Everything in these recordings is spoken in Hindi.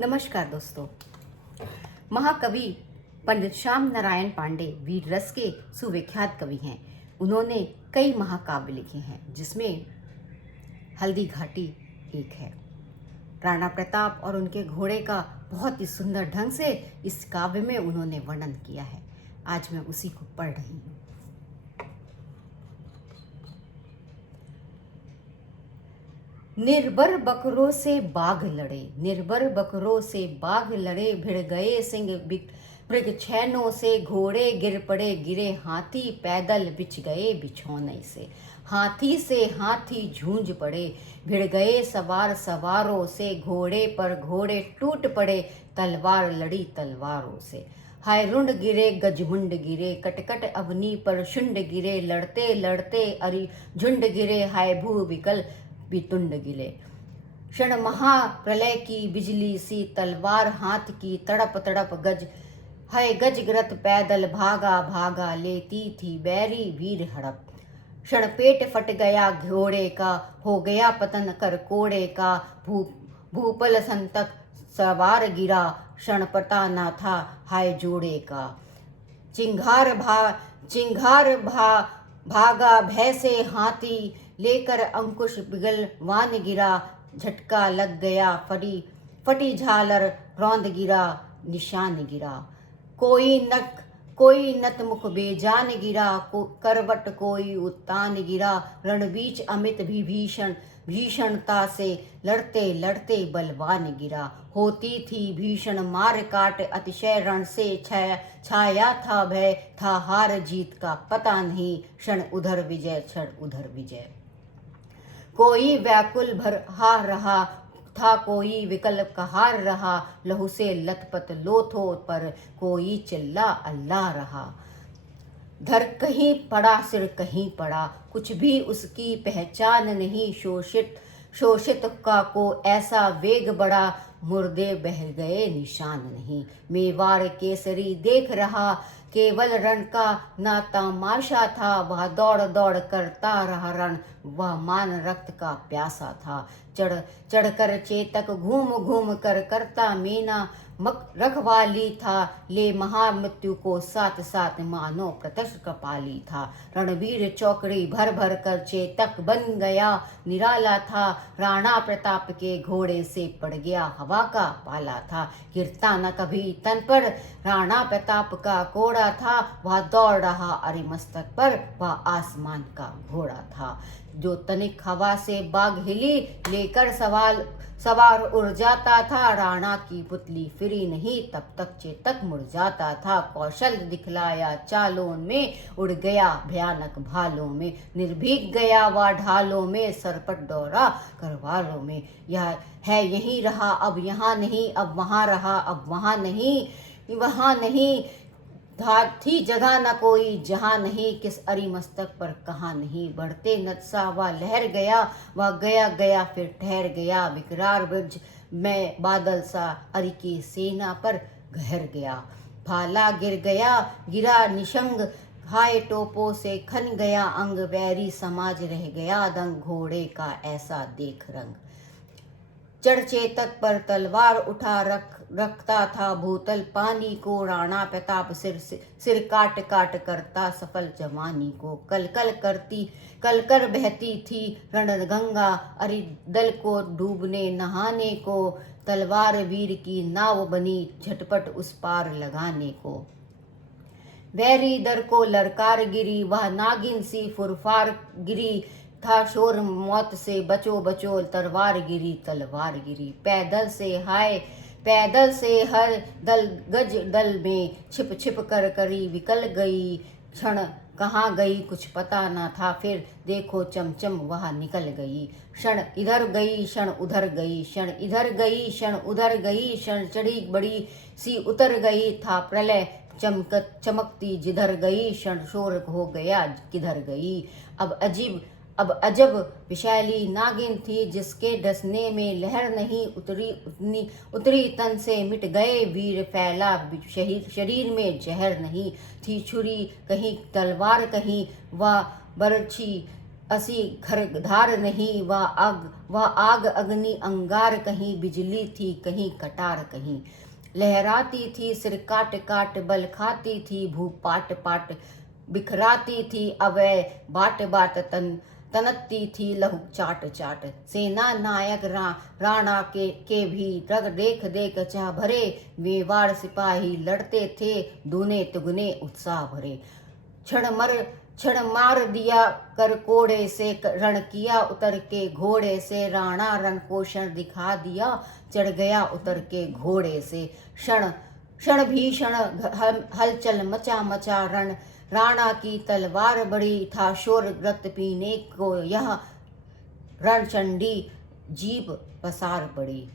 नमस्कार दोस्तों। महाकवि पंडित श्याम नारायण पांडे वीर रस के सुविख्यात कवि हैं। उन्होंने कई महाकाव्य लिखे हैं, जिसमें हल्दी घाटी एक है। राणा प्रताप और उनके घोड़े का बहुत ही सुंदर ढंग से इस काव्य में उन्होंने वर्णन किया है। आज मैं उसी को पढ़ रही हूँ। निर्भर बकरों से बाघ लड़े, निर्भर बकरों से बाघ लड़े, भिड़ गए सिंह मृग छैनों से, घोड़े गिर पड़े गिरे हाथी, पैदल बिछ गए बिछौने से। हाथी से हाथी झूंझ पड़े, भिड़ गए सवार सवारों से, घोड़े पर घोड़े टूट पड़े, तलवार लड़ी तलवारों से। हाय रुंड गिरे गजमुंड गिरे, कटकट अवनी पर शुंड गिरे, लड़ते लड़ते अरि झुंड गिरे, हाय भू विकल वितुंड गिले। क्षण महा प्रलय की बिजली सी, तलवार हाथ की तड़प तड़प गज, है गजग्रत पैदल भागा भागा, लेती थी बैरी वीर हड़प। क्षण पेट फट गया घोड़े का, हो गया पतन कर कोड़े का, भूपल संतक सवार गिरा, क्षण पता ना था हाय जोड़े का। चिंगार भागा भय से हाथी, लेकर अंकुश बिगल वान गिरा, झटका लग गया फटी झालर, रौंद गिरा निशान गिरा। कोई नत मुख बेजान गिरा, करवट कोई उत्तान गिरा, रणबीच अमित भीषणता से, लड़ते लड़ते बलवान गिरा। होती थी भीषण मार काट, अतिशय रण से छाया था भय, था हार जीत का पता नहीं, क्षण उधर विजय क्षण उधर विजय। कोई व्याकुल भरहा रहा था, कोई विकल्प कहार रहा, लहू से लथपथ लोथों पर, कोई चिल्ला अल्लाह रहा। धर कहीं पड़ा सिर कहीं पड़ा, कुछ भी उसकी पहचान नहीं, शोषित का को ऐसा वेग बढ़ा, मुर्दे बह गए निशान नहीं। मेवाड़ केसरी देख रहा, केवल रण का ना तमाशा था, वह दौड़ दौड़ करता रहा रण, वह मान रक्त का प्यासा था। चढ़ कर चेतक घूम घूम कर करता मीना, रखवाली था, ले महामृत्यु को साथ साथ, मानो प्रत्यक्ष कपाली था। रणवीर चौकड़ी भर भर कर चेतक बन गया, निराला था, राणा प्रताप के घोड़े से पड़ गया हवा का पाला था। गिरता न कभी तन पर राणा प्रताप का कोड़ा था, वह दौड़ रहा अरिमस्तक पर, वह आसमान का घोड़ा था। जो तनिक हवा से बाग हिली, लेकर सवार उड़ जाता था, राणा की पुतली फिरी नहीं, तब तक चेतक मुड़ जाता था। कौशल दिखलाया चालों में, उड़ गया भयानक भालों में, निर्भीक गया वह ढालों में, सरपट दौड़ा करवालों में। यह है यहीं रहा अब यहाँ नहीं, अब वहाँ रहा अब वहाँ नहीं, थी जगह न कोई जहाँ नहीं, किस अरि मस्तक पर कहाँ नहीं। बढ़ते नत्सा वह लहर गया, वह गया गया फिर ठहर गया, विकराल ब्रज में बादल सा, अरि की सेना पर गहर गया। भाला गिर गया गिरा निशंग, हाय टोपों से खन गया अंग, वैरी समाज रह गया दंग, घोड़े का ऐसा देख रंग। चढ़ चेतक पर तलवार उठा रखता था, भूतल पानी को, राणा प्रताप सिर काट काट करता सफल जवानी को। कल कर बहती थी रणगंगा, अरि दल को डूबने नहाने को, तलवार वीर की नाव बनी, झटपट उस पार लगाने को। वैरी दर को ललकार गिरी, वह नागिन सी फुरफार गिरी, था शोर मौत से बचो बचो, तलवार गिरी। पैदल से हर गज दल में, छिप छिप कर करी विकल गई, क्षण कहाँ गई कुछ पता न था, फिर देखो चमचम वह निकल गई। क्षण इधर गई क्षण उधर गई, क्षण इधर गई क्षण उधर गई, क्षण चढ़ी बड़ी सी उतर गई, था प्रलय चमकती जिधर गई, क्षण शोर हो गया किधर गई। अब अजब विशाली नागिन थी, जिसके डसने में लहर नहीं उतरी तन से, मिट गए वीर फैला शरीर में जहर नहीं। थी छुरी कहीं तलवार कहीं, वह बरछी असी घरधार नहीं, वह आग अग्नि अंगार, कहीं बिजली थी कहीं कटार कहीं। लहराती थी सिर काट काट, बल खाती थी भू पाट पाट, बिखराती थी अवय बाट बाट, तनती थी लहू चाट चाट। सेना नायक राणा के भी रग देख देख चाह भरे, मेवाड़ सिपाही लड़ते थे दूने तुगने उत्साह भरे। क्षण मार दिया कर कोड़े से, रण किया उतर के घोड़े से, राणा रण पोषण दिखा दिया, चढ़ गया उतर के घोड़े से। क्षण भीषण हलचल मचा मचा रण, राणा की तलवार बड़ी, था शोर रक्त पीने को यह रणचंडी जीप पसार पड़ी।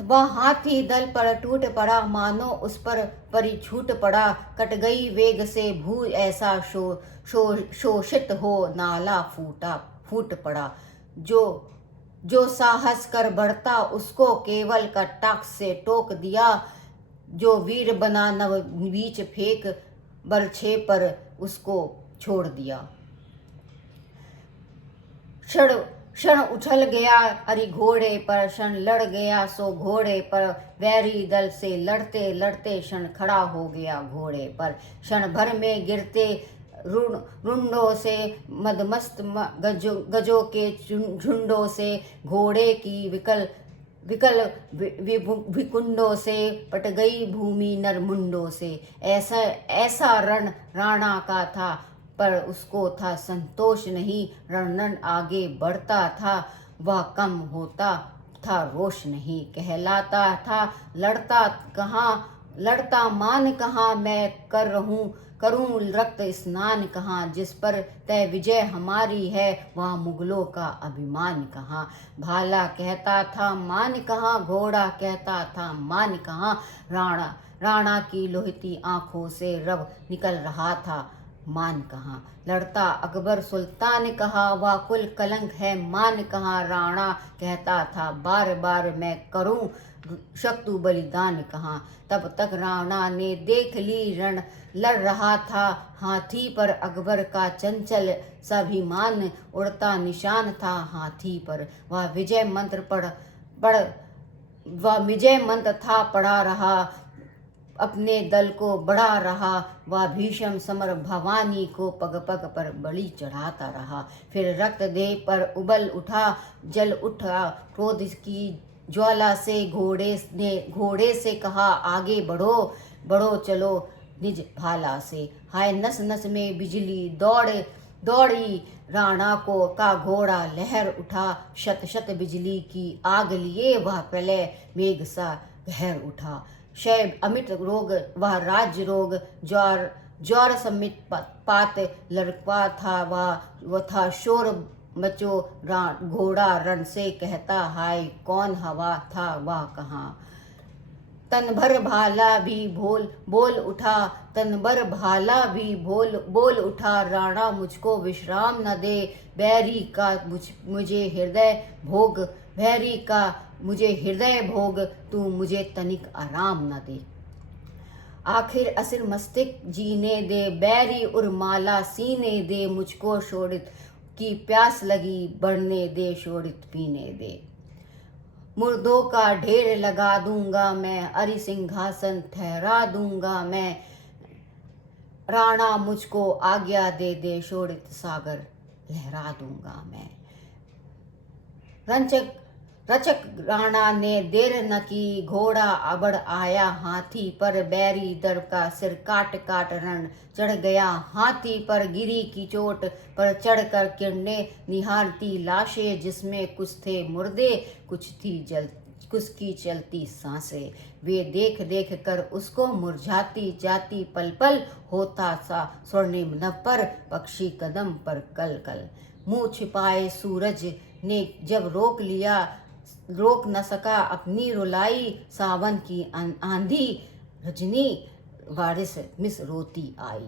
वह हाथी दल पर टूट पड़ा, मानो उस पर परी छूट पड़ा, कट गई वेग से भू ऐसा शोषित हो नाला फूट पड़ा। जो साहस कर बढ़ता उसको केवल कटाक्ष से टोक दिया, जो वीर बना नव बीच फेंक बरछे पर उसको छोड़ दिया। क्षण उछल गया अरि घोड़े पर, क्षण लड़ गया सो घोड़े पर, वैरी दल से लड़ते लड़ते क्षण खड़ा हो गया घोड़े पर। क्षण भर में गिरते रुंडों से, मदमस्त गजों के झुंडों से, घोड़े की विकल विकुंडों से, पट गई भूमि नरमुंडों से। ऐसा रण राणा का था, पर उसको था संतोष नहीं, रणन आगे बढ़ता था, वह कम होता था रोष नहीं। कहलाता था लड़ता मान कहाँ, मैं करूं रक्त स्नान कहाँ, जिस पर तय विजय हमारी है, वहाँ मुगलों का अभिमान कहाँ। भाला कहता था मान कहाँ, घोड़ा कहता था मान कहाँ, राणा की लोहिती आंखों से रव निकल रहा था, मान कहाँ। लड़ता अकबर सुल्तान कहा, वह कुल कलंक है मान कहाँ, राणा कहता था बार बार मैं करूं शत्रु बलिदान कहाँ। तब तक राणा ने देख ली रण लड़ रहा था हाथी पर, अकबर का चंचल स्वाभिमान उड़ता निशान था हाथी पर। वह विजय मंत्र था पढ़ा रहा, अपने दल को बढ़ा रहा, वह भीषम समर भवानी को पग पग पर बलि चढ़ाता रहा। फिर रक्त देह पर उबल उठा, जल उठा क्रोध की ज्वाला से, घोड़े से कहा आगे बढ़ो चलो निज भाला से। हाय नस नस में बिजली दौड़ी, राणा का घोड़ा लहर उठा, शत शत बिजली की आग लिए, वह प्रलय मेघ सा गहर उठा। क्षय अमित रोग वह राज्य रोग, ज्वार समित पात लड़का था, वह था शोर मचो घोड़ा रण से, कहता हाय कौन हवा था वह कहाँ। तन भर भाला भी बोल उठा, तन भर भाला भी बोल उठा, राणा मुझको विश्राम न दे, बैरी का मुझे हृदय भोग, तू मुझे तनिक आराम न दे। आखिर असिर मस्तिष्क जीने दे, बैरी उर्माला सीने दे, मुझको शोणित की प्यास लगी, बढ़ने दे शोणित पीने दे। मुर्दों का ढेर लगा दूंगा मैं, अरि सिंहासन ठहरा दूंगा मैं, राणा मुझको आज्ञा दे शोणित सागर लहरा दूंगा मैं। रचक राणा ने देर न की, घोड़ा अबड़ आया हाथी पर, बैरी दर का सिर काट रण चढ़ गया हाथी पर। गिरी की चोट पर चढ़कर किरणें निहारती लाशें, जिसमें कुछ थे मुर्दे कुछ की चलती सांसें। वे देख देख कर उसको मुरझाती जाती, पल पल होता सा स्वर्णिम नभ पर, पक्षी कदम पर कल कल। मुंह छिपाए सूरज ने जब रोक न सका अपनी रुलाई, सावन की आंधी रजनी वारिस मिस रोती आई।